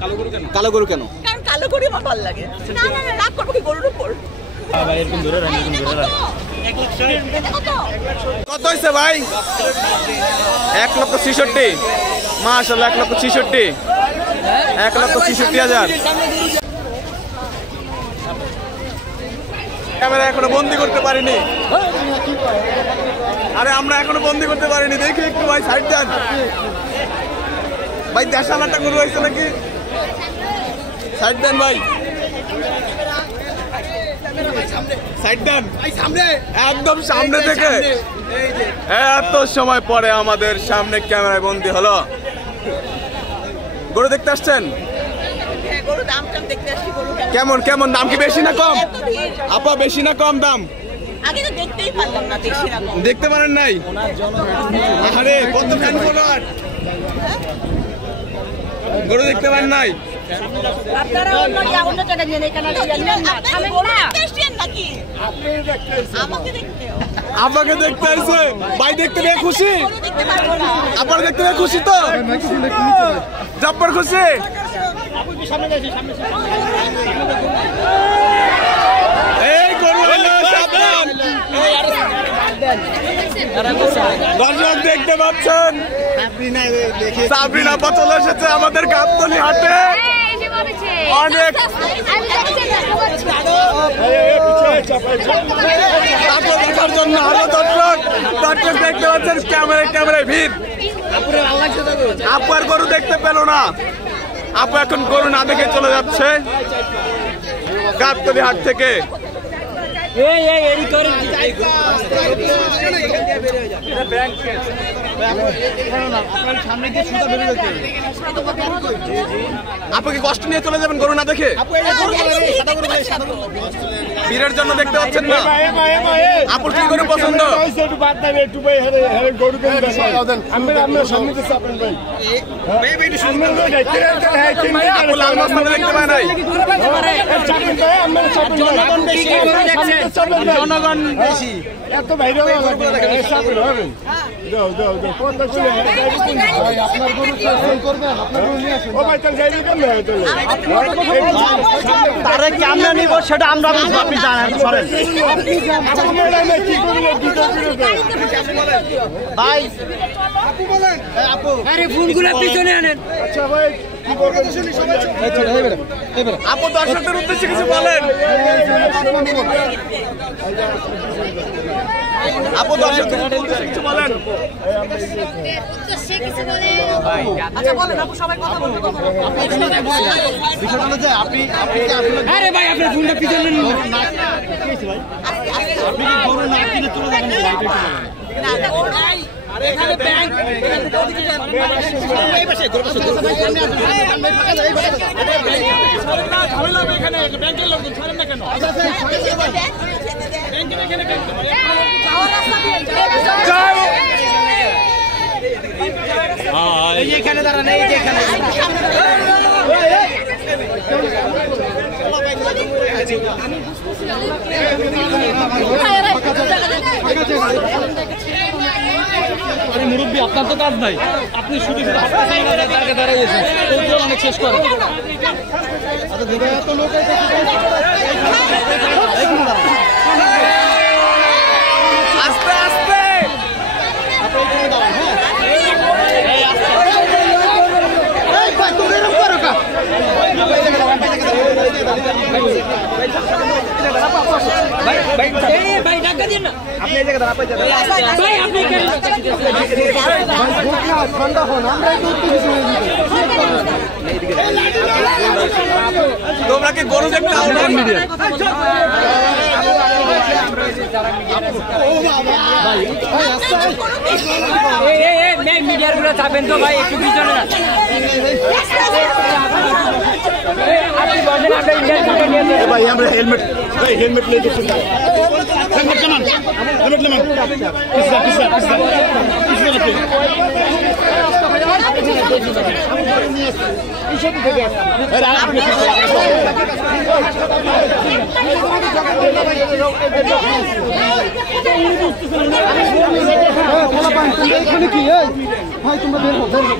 কালো গরু কেন? কারণ কালো গরু আমার ভালো লাগে। না না না, রাগ করবো কি গরুর উপর? ভাই এরকম ধরে রাখ, এরকম ধরে রাখ। কত হইছে ভাই? 1,66,000। মাশাআল্লাহ 1,66,000। 1,66,000। ক্যামেরা এখনো বন্দি করতে পারিনি। আরে আমরা এখনো বন্দি করতে পারিনি, দেখি একটু ভাই সাইড দেন ভাই। দেশালাটা গরু হয়েছে নাকি? সাইড দেন ভাই, সাইড দেন, একদম সামনে থেকে। এত সময় পরে আমাদের সামনে ক্যামেরায় বন্দি হলো। গরু দেখতে আসছেন? কেমন কেমন দাম? কি বেশি না কম? আপা বেশি না কম দাম? দেখতে পারেন নাই? আরে কত ফ্যান ফলোয়ার, গরু দেখতে পারেন নাই? আপনাকে দেখতে আসছে ভাই, দেখতে পেয়ে খুশি? আপনার দেখতে পেয়ে খুশি তো? জব্বর খুশি। এই গরু হলো সাবধান। দর্শক দেখতে পাচ্ছেন সাবরিনা আপা চলে এসেছে আমাদের গাবতলী হাটে। অনেক দেখার জন্য আরো দর্শক দেখতে পাচ্ছেন ক্যামেরায় ভিড়। আপু আর গরু দেখতে পেল না, আপু এখন গরু না দেখে চলে যাচ্ছে গাবতলী হাট থেকে। আপনাকে কষ্ট নিয়ে চলে যাবেন গরু না দেখে? বীরের জন্য দেখতে পাচ্ছেন না? আপুর কি গরু পছন্দ? আপু লাল মাছ দেখতে পায় নাই? জনগণ বেশি এত বাইরে তারা কেমন নিব সেটা আমরা আপনি জানেন। ভাই ফোনগুলো পিছনে আনেন। আচ্ছা ভাই আপু দর্শকদের উদ্দেশ্যে কিছু বলেন। আপু দর্শকদের উদ্দেশ্যে কিছু বলেন। আচ্ছা বলেন আপু, সবাই কথা বলুন। বিষয়টা হলো যে আপনি আরে ভাই আপনার ফোনটা পিছনে নিন। আপনি কি গরু না কিনে চলে যাবেন? না না নাই, আরে এখানে ব্যাংক এই পাশে গরু পাশে ঝামেলা হবে এখানে। ব্যাংকের লোকজন ছাড়েন না কেন? ব্যাংকের এখানে কেন যাও? এই এখানে দাঁড়ান, এই যে এখানে মুরব্বী আপনার তো কাজ নাই, আপনি শুধু দাঁড়িয়েছেন অনেক শেষ করেন। আস্তে আস্তে ভাই ডাকা দিন না, আপনি এই জায়গায় দাঁড়াতে ভাই আপনি ঠান্ডা হন, আমরা তোমরা কি গরু দেখতে আহ্বান মিডিয়া? মিডিয়ার গুলো থাকবেন তো ভাই, একটু পিছনে ভাই আমরা হেলমেট নিয়ে দেখছি। হেলমেট কেমন? হেলমেট কেমন? এখানে কি ভাই তোমরা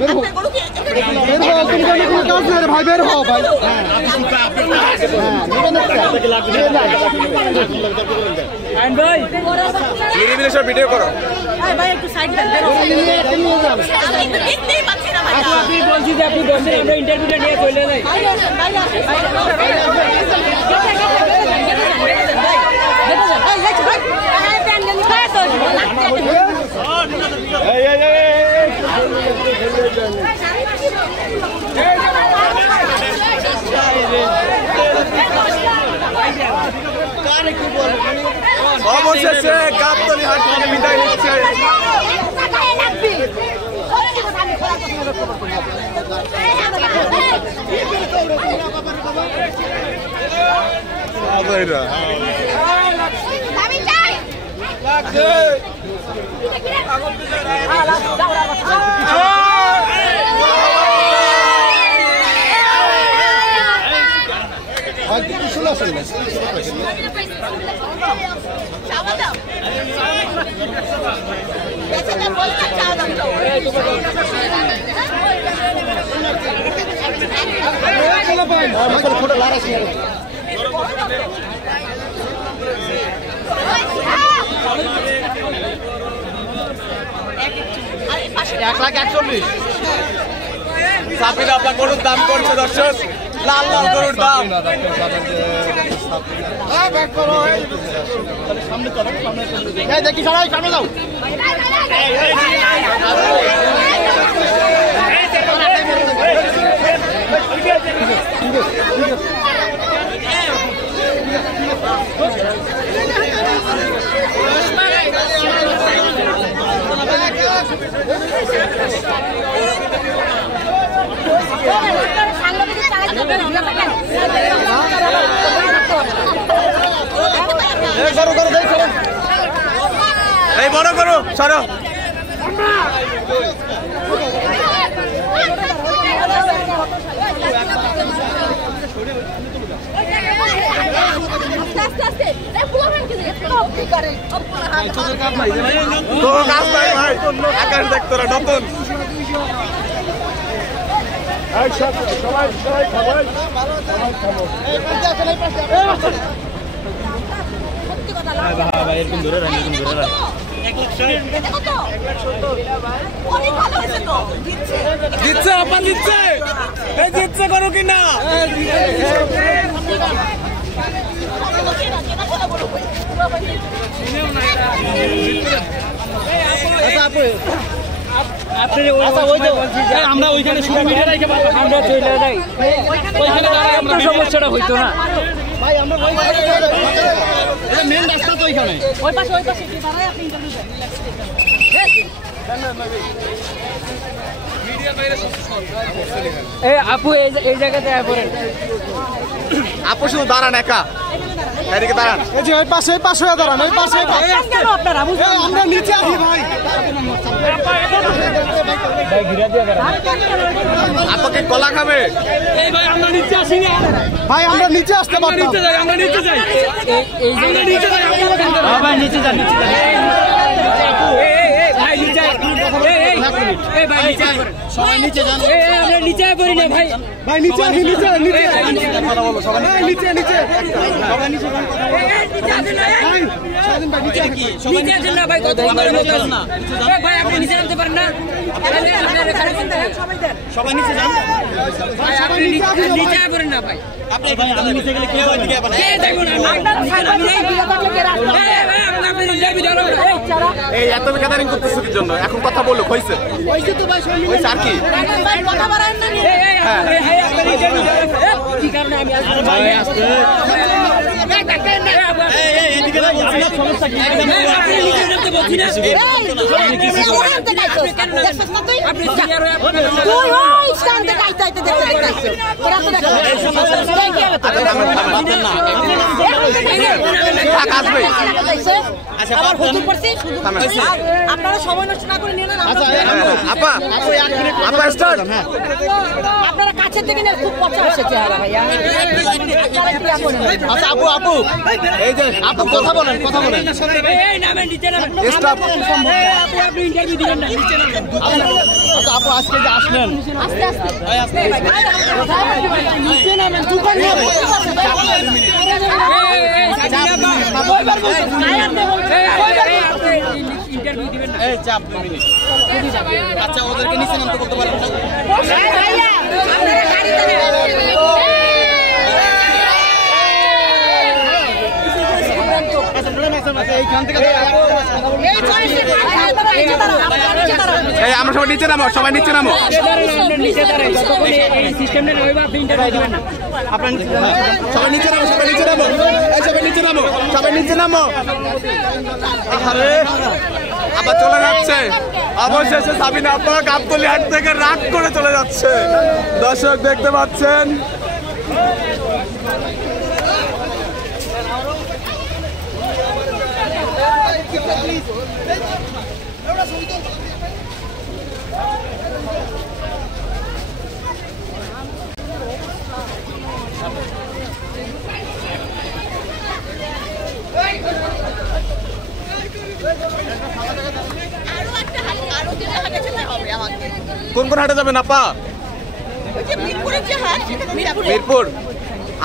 বের হো ভাই বের হও ভাই নিরিবিলি সব ভিডিও করো। ভাই একটু সাইড দেন দেখতেই পাচ্ছি না ভাই আপনি বলছি যে আপনি বসেন আমরা ইন্টারভিউটা নিয়ে চলে যাই অবশেষে গাবতলী হাট থেকে বিদায় নিচ্ছে। সাপির আপনার গরুর দাম করছে দর্শক, লাল লাল গরুর দাম। দেখি সবাই সামনে যাও এই বড় করো সরো। তো কাজ নাই ভাই, আকাশ দেখতো না নতুন। জিতছে আপা, জিতছে, এই জিতছে করো কিনা। আমরা ওইখানে শুধু মিডিয়া রাখতে পারবো, আমরা চলে যাই ওইখানে আমরা সমস্যাটা হইতো না ভাই আমরা মেন রাস্তা তো ওইখানে ওই পাশে একটু দাঁড়ায় আপনি ইন্টারভিউ দেন। এই আপু এই জায়গাতে পড়েন, আপু শুধু দাঁড়ান একা, এদিকে দাঁড়ান। এই যে ওই পাশে দাঁড়ান, ওই পাশে কেন আপনারা আমরা নিচে আছি ভাই। আপুকে কলা খাবে। এই ভাই আমরা নিচে আসি না ভাই আমরা নিচে আসতে পারতাম। নিচে যাই, আমরা নিচে যাই, এই আমরা নিচে যাই, ভাই নিচে যান, নিচে যান। ভাই নিচে, এই ভাই নিচে, সবাই নিচে যান। আমরা নিচে পড়ি না ভাই, ভাই নিচে আসি, নিচে কথা বলো সবাই নিচে সবাই নিচে ভাই স্বাধীন ভাই নিচে কি নিচে আছেন না ভাই, কত বড় কথা না ভাই, আপনি নিচে নামতে পারেন না, সবাই নিচে যান। ভাই আপনি নিচে পড়েন না ভাই, আপনি ভাই আমি নিচে গেলে কে ওই দিকে কে দেখুন এই এত গ্যাদারিং করতেছো কি জন্য? এখন কথা বলো, হইছে ওইসে তো ভাই হইছে আর কি? কথা বলেন না কি কারণে আমি এইদিকে আপনার সমস্যা কি? তুই ওই স্ট্যান্ডে গাইতে দেখতে তোরা তো আসবে। আমার হুজুর পড়ছি শুধু আপনারা সময় নষ্ট না করে নিয়ে নেন। আপা আপা স্টার্ট। আপনারা কাছের থেকে নিয়ে খুব পচা আসছে চেহারা ভাইয়া। আচ্ছা আপু আপু এই যে আপু কথা বলেন এই নামেন নিচে নামেন স্টপ। আপনি ইন্টারভিউ দিবেন না নিচে নামেন। আচ্ছা আপু আজকে যে আসলেন আস্তে আস্তে নিচে নামেন দোকান নিয়ে ইন্টারভিউ দিবেন না। এই চাপ 2 মিনিট। আচ্ছা ওদেরকে নিচে নামতে বলতে পারেন না? ভাইয়া আপনারা গাড়িতে এইখান থেকে এই চয়েসে এই আমরা সবাই নিচে নামো, সবাই নিচে নামো। নিচে দাঁড়াই যতক্ষণ এই সিস্টেমটা না হইবে আপনি ইন্টারভিউ দিবেন না। সবাই নিচে নামো, সবাই নিচে নামো, এই সবাই নিচে নামো, সবাই নিচে নামো। আরে আবার চলে যাচ্ছে, অবশেষে সাবিনা আপা গাবতলী হাট থেকে রাগ করে চলে যাচ্ছে। দর্শক দেখতে পাচ্ছেন কোন কোন হাটে যাবেন আপা? মিরপুর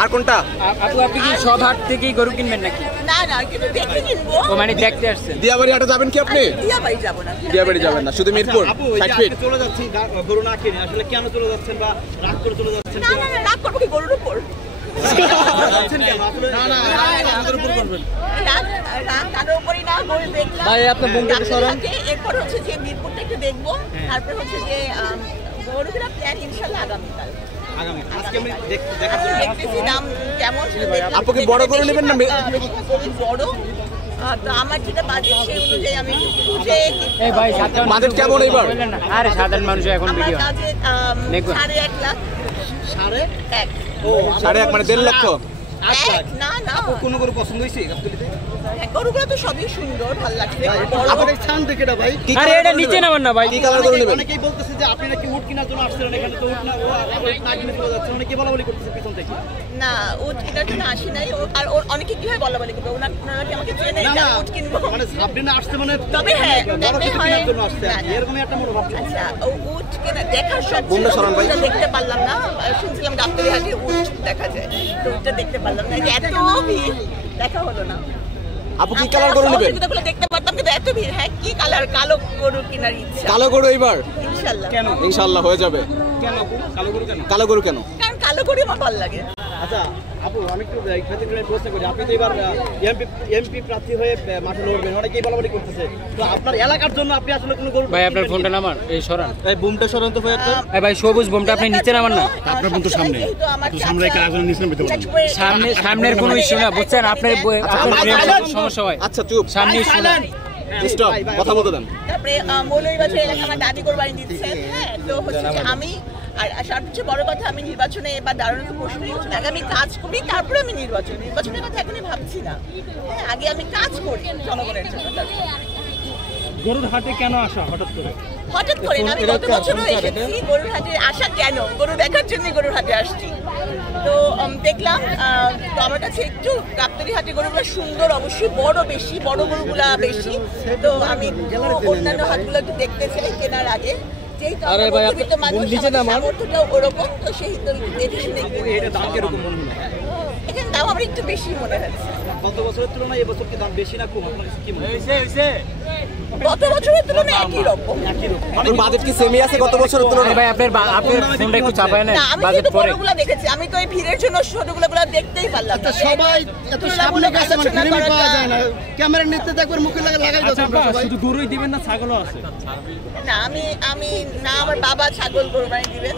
আর কোনটা? আপু আপনি কি সব হাট থেকেই গরু কিনবেন নাকি? না না কিন্তু দেখে কিনবো। ও মানে দেখতে আসছেন? দিয়াবাড়ি হাটে যাবেন কি আপনি? দিয়াবাড়ি যাব না। দিয়াবাড়ি যাবেন না, শুধু মিরপুর 60 ফিট। চলে যাচ্ছি গরু না কিনে আসলে কেন চলে যাচ্ছেন বা রাগ করে চলে যাচ্ছেন? না না না রাগ করবো কি গরুর উপর? যাচ্ছেন কেন আসলে? না আমাদের উপর করবেন। রাগ কারোর উপরই না, গরু দেখলাম। ভাই, আপনার বোনটা একটু সরান। এরপর হচ্ছে যে মিরপুরটা একটু দেখবো, তারপর হচ্ছে যে গরুগুলো প্ল্যান ইনশাল্লাহ আগামীকাল। আগামী আজকে আমি দেখার জন্য দেখতেছি দাম কেমন সেটা দেখলাম। আপু কি বড় গরু নেবেন না? গরু বড়, তো আমার যেটা বাজেট সেই অনুযায়ী আমি খুঁজে এই ভাই সাধারণ বাজেট কেমন এবার? বললেন না আরে সাধারণ মানুষ এখন আমার ভিডিও বাজেট দেখুন। 1.5 লাখ। 1.5 ও 1.5 মানে 1.5 লক্ষ। আচ্ছা না না কোন গরু পছন্দ হইছে গাবতলীতে? গরুগুলো তো সবই সুন্দর, ভালো লাগছে। বড় আপনাদের ছান দেখে না ভাই। কি আরে এটা নিচে নামান না ভাই। কি কালার গরু নেবেন? অনেকেই বলতেছে যে আপনি নাকি উট কেনার জন্য আসছেন, এখানে তো উট না কিনে চলে যাচ্ছে, অনেকে বলাবলি করতেছে পিছন থেকে। না উট কেনার জন্য আসি নাই। আর অনেকে কি হয় বলা বলি করবে, ওনারা কি আমাকে চেনে না যে না আমি উট কিনবো? মানে আপনি না আসছে মানে তবে হ্যাঁ, বড় কিছু হয়। কেনার জন্য আসছে, না, না। এরকমই একটা মনোভাব। আচ্ছা উট কেনা দেখার সব কোনটা সরান ভাই? দেখতে পারলাম না। শুনছিলাম গাবতলী হাটে উট দেখা যায়, তো উটটা দেখতে পারলাম না। এত ভিড় দেখা হলো না। আপু কি কালার গরু নেবেন? সহযোগিতাগুলো দেখতে পারতাম কিন্তু এত ভিড়। হ্যাঁ কি কালার? কালো গরু কেনার ইচ্ছা কালো গরু এইবার ইনশাল্লাহ। ইনশাআল্লাহ হয়ে যাবে। কেন আপু? কালো গরু কেন? কালো গরু কেন? কারণ কালো গরু আমার ভালো লাগে। আচ্ছা আপু আমি একটু ক্ষেত্রে প্রশ্ন করি, আপনি তো এবার এমপি প্রার্থী হয়ে মাঠে লড়বেন, অনেকেই বলাবলি করতেছে, তো আপনার এলাকার জন্য আপনি আসলে কোনো গরু ভাই আপনার ফোনটা নামান, এই সরান। এই বুমটা সরান তো ভাই আপনার। এই ভাই সবুজ বোমটা আপনি নিচে নামান না। আপনার বোন তো সামনে, সামনে রেখে আগুন নিচে নামাতে বলেন। সামনের কোনো ইস্যু না, বুঝছেন? আপনার ফ্রেন্ড সমস্যা হয়। আচ্ছা চুপ, সামনে ইস্যু না। স্টপ, কথা বলতে দেন। তারপরে মৌলভীবাজার এলাকা আমার দাদি কোরবানি দিচ্ছেন। হ্যাঁ তো হচ্ছে যে আমি আর সবচেয়ে বড় কথা, আমি নির্বাচনে এবার দাঁড়ানোর তো প্রশ্নই হচ্ছে না। আগে আমি কাজ করি, তারপরে আমি নির্বাচনের কথা এখনই ভাবছি না। হ্যাঁ আগে আমি কাজ করি জনগণের জন্য। গরুর হাটে কেন আসা হঠাৎ করে? হঠাৎ করে না, আমি গত বছরও এসেছি। গরুর হাটে আসা কেন? গরু দেখার জন্য গরুর হাটে আসছি। তো দেখলাম, তো আমার কাছে একটু গাবতলী হাটে গরুগুলো সুন্দর, অবশ্যই বড়, বেশি বড় গরুগুলা বেশি। তো আমি অন্যান্য হাটগুলো একটু দেখতে চাই কেনার আগে। আরে ভাই আপনি নিচে নামান। সামর্থ্যটা ওরকম, তো সেই তো দেখে শুনে এটা দাম কিরকম মনে হয়? এখানে দাম আমার একটু বেশি মনে হচ্ছে। গত বছরের তুলনায় এবছর কি দাম বেশি না কম? আপনার কাছে কি মনে হয়? গত বছরের তুলনায় একই রকম। আপনার বাজেট কি সেমি আছে গত বছরের আরে তুলনায়? ভাই আপনার ফোনটা একটু চাপায় না, না আমি বাজেট কিন্তু পরে। বড়গুলো দেখেছি, আমি তো এই ভিড়ের জন্য ছোটগুলো দেখতেই পারলাম না। সবাই এত সামনে গেছে মানে আলোচনা ফিল্মই পাওয়া করাটা- যায় না, ক্যামেরা নিতে দেখবেন মুখে লাগাই যাচ্ছে সবাই। শুধু গরুই দিবেন না ছাগলও আছে? না আমি না, আমার বাবা ছাগল কোরবানি দিবেন,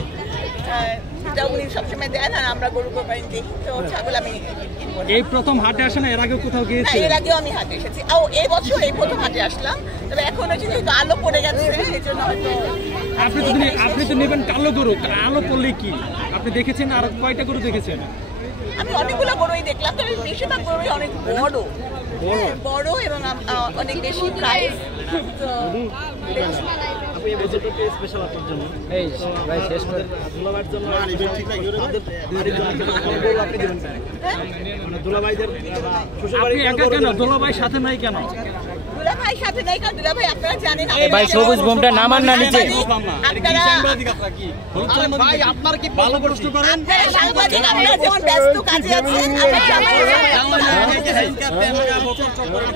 এটা উনি সবসময় দেন, আর আমরা গরু কোরবানি দিই। তো ছাগল আমি কিনবো না। এই প্রথম হাটে আসে না, এর আগেও কোথাও না, গিয়েছে? এর আগেও আমি হাটে এসেছি। এই বছর এই প্রথম হাটে আসলাম। তবে এখন হচ্ছে যেহেতু আলো পড়ে গেছে, এই জন্য হয়তো আপনি তো নেবেন কালো গরু, কালো পড়লে কি আপনি দেখেছেন? আর কয়টা গরু দেখেছেন? আমি অনেকগুলো গরুই দেখলাম, তবে বেশিরভাগ গরুই অনেক বড়, বড় এবং অনেক বেশি প্রাইস। তো আপনি এই বছরটা স্পেশাল আপনার জন্য, এই ভাই শেষ করে দুলাভাইয়ের জন্য তাদের বাড়ির জন্য কোনো গরু আপনি দেবেন না? মানে দুলাভাইদের শ্বশুরবাড়ি আপনি একা কেন? দুলাভাই সাথে নাই কেন? দুলাভাই সাথে নাই, কারণ দুলাভাই আপনারা জানেন ভাই সবুজ বোমটা নামান না নিচে। ভাই আপনার কি ভালো প্রশ্ন করেন? আপনারা সাংবাদিক, আপনারা যেমন ব্যস্ত কাজে আছেন,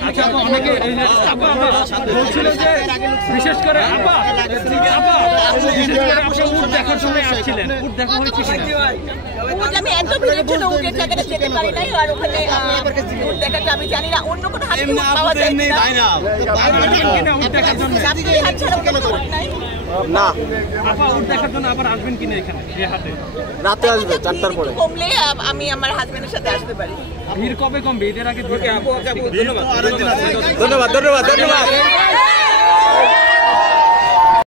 আচ্ছা আপা, অনেকে আপা বলছিল যে বিশেষ করে আপা বিশেষ করে আপনি উট দেখার জন্য আসছিলেন, উট দেখা হয়েছে আমি এত ভিড়ের জন্য উটের জায়গাটা যেতে পারি নাই, আর ওখানে উট দেখাটা আমি জানি না অন্য কোনো হাতে পাওয়া যায় কিনা। উট দেখার জন্য চাঁদপুরের হাট ছাড়া কোনো উট নাই। না, আপা উট দেখার জন্য আবার আসবেন কিনা এখানে এই হাটে? রাতে আসবে 4টার পরে। কমলে আমি আমার হাজবেন্ডের সাথে আসতে পারি। ভিড় কবে কমবে? ঈদের আগে? আপু ধন্যবাদ। ধন্যবাদ।